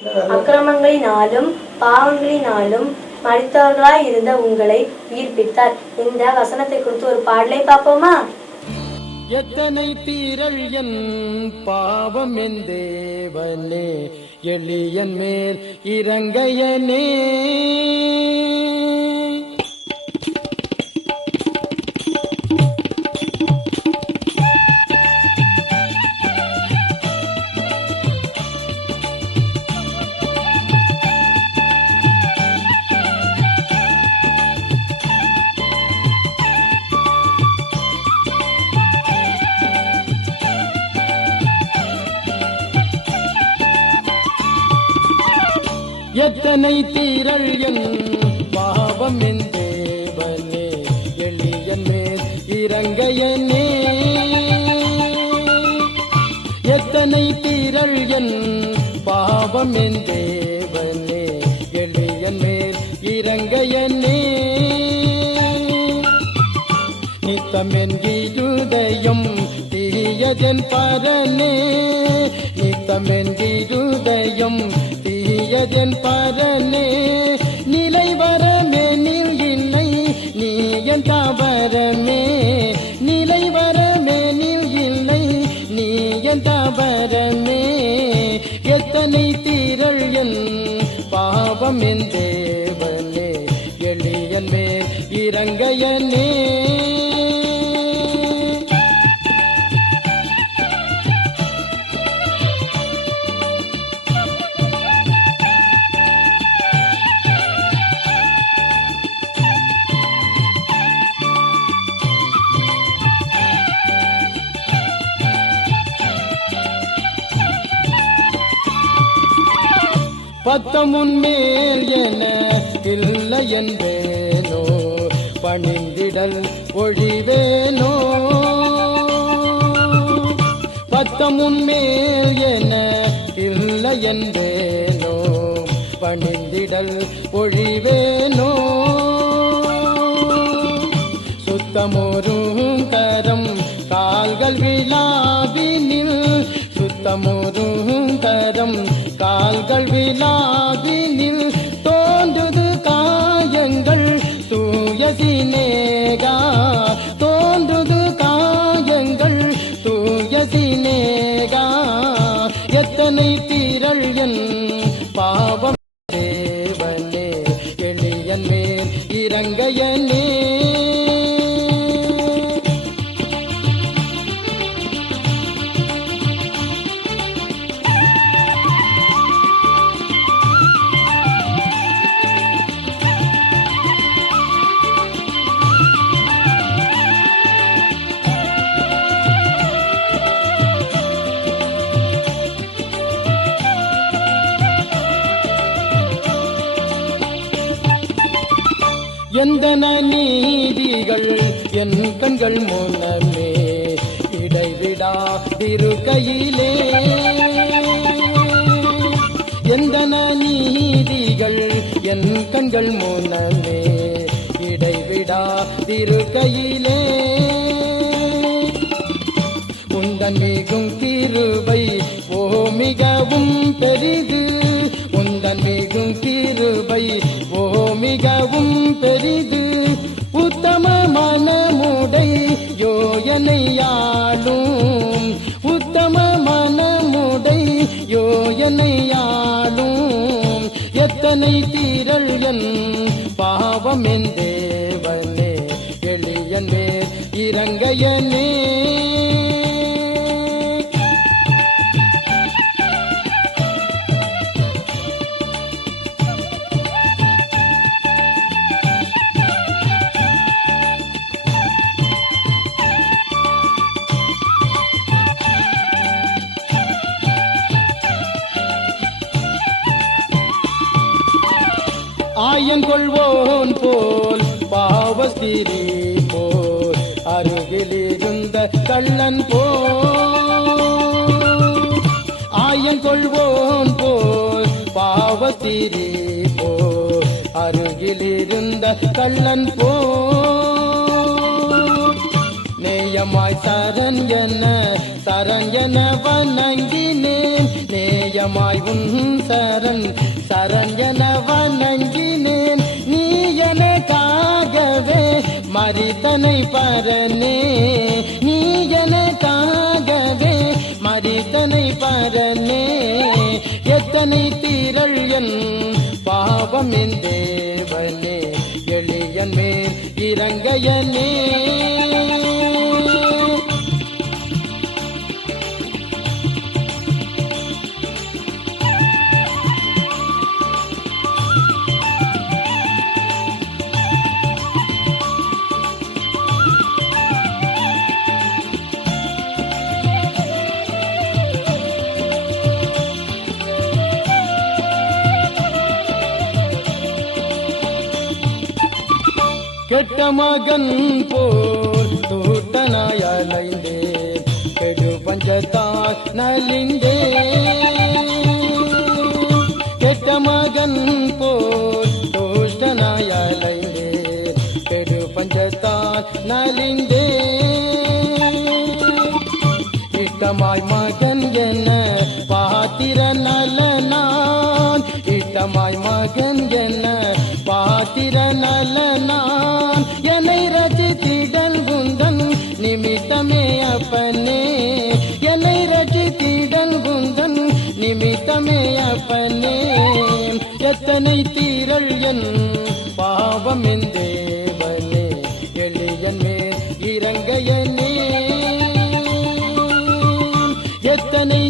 அக்கிரமங்களினாலும் பாவங்களினாலும் மரித்தவர்களாய் இருந்த உங்களை உயிர்ப்பித்தார். இந்த வசனத்தை குறித்து ஒரு பாடலை பார்ப்போமா? எத்தனை தீரல் என் பாவம் என் தேவனே, எளியன் மேல் இறங்கையனே. எத்தனை தீரல் என் பாவம் என் தேவனே, எளியன் மேல் இறங்கையனே. எத்தனை தீரல் என் பாவம் என் தேவனே, எளியன் மேல் இறங்கையனே. நித்தமென் இருதயம் தீயதென் பரனே, நித்தமென் இருதயம் தீயதென் பரனே. நிலை வரமெனில் இல்லை நீ என் தாபரமே, நிலை வரமெனில் இல்லை நீ என் தாபரமே. எத்தனை தீரல் என் பாவம் என் தேவனே, எளியன் மேல் இறங்கையனே. பத்தமுன் மேல் என இல்லை என்பேனோ, பணிந்திடல் ஒழிவேனோ. பத்தமுன் மேல் என இல்லை என்பேனோ, பணிந்திடல் ஒழிவேனோ. சுத்தமோரும் கரம் கால்கள் விழாவினில், சுத்தமோரும் கரம் கால்கள் விழாவினில் தோன்றுது காயங்கள் தூய சினேகா, தோன்றுது காயங்கள் தூய சினேகா. எத்தனை தீரல் என் பாவம் தேவனே, எளியன் மேல் இறங்கையனே. எந்தன நீதிகள் என் கண்கள் முன்னமே இடைவிடா திருக்கையிலே. எந்தன நீதிகள் என் கண்கள் முன்னமே இடைவிடா திருக்கையிலே. உந்தன் மிகும் கிருபை ஓ மிகவும் பெரிது, உந்தன் மிகும் கிருபை ஓ மிகவும் பெரிது. உத்தம மனமுடை யோ என்னையாளும், உத்தம மனமுடை யோ என்னையாளும். எத்தனை தீரல் என் பாவம் என் தேவனே, எளியன் மேல் இறங்கையனே. ஆயங்கொள்வோன் போல் பாவஸ்திரி போல் அருகிலிருந்த கள்ளன் போல், ஆயங்கொள்வோன் போல் பாவஸ்திரி போல் அருகிலிருந்த கள்ளன் போல். நேயமாய் சரண் என வணங்கினேன். நேயமாய் உன் சரண் என வணங்கினேன். நீ எனக்காகவே மரித்தனை பரனே. நீ எனக்காகவே மரித்தனை பரனே. எத்தனை தீரள் என் பாவம் என் தேவனே. எளியன் மேல் இறங்கையனே. கெட்ட மகன் போல் தூட்டனாய் அலைந்தேன். கெடு பஞ்சத்தால் நலிந்தேன். கெட்ட மகன் போல் தூஷ்டனாய் அலைந்தேன். கெடு பஞ்சத்தால் நலிந்தேன். இட்டமாய் மகன் என பாத்திர நலனான். இட்டமாய் மகன் என பாத்திர நலனான். என்னை ரசித்திடல் குந்தன் நிமித்தமே அப்பனே. என்னை ரசித்திடல் குந்தன் நிமித்தமே அப்பனே. எத்தனை தீரள் என் பாவம் என் தேவனே. எளியன் மேல் இறங்கையனே. எத்தனை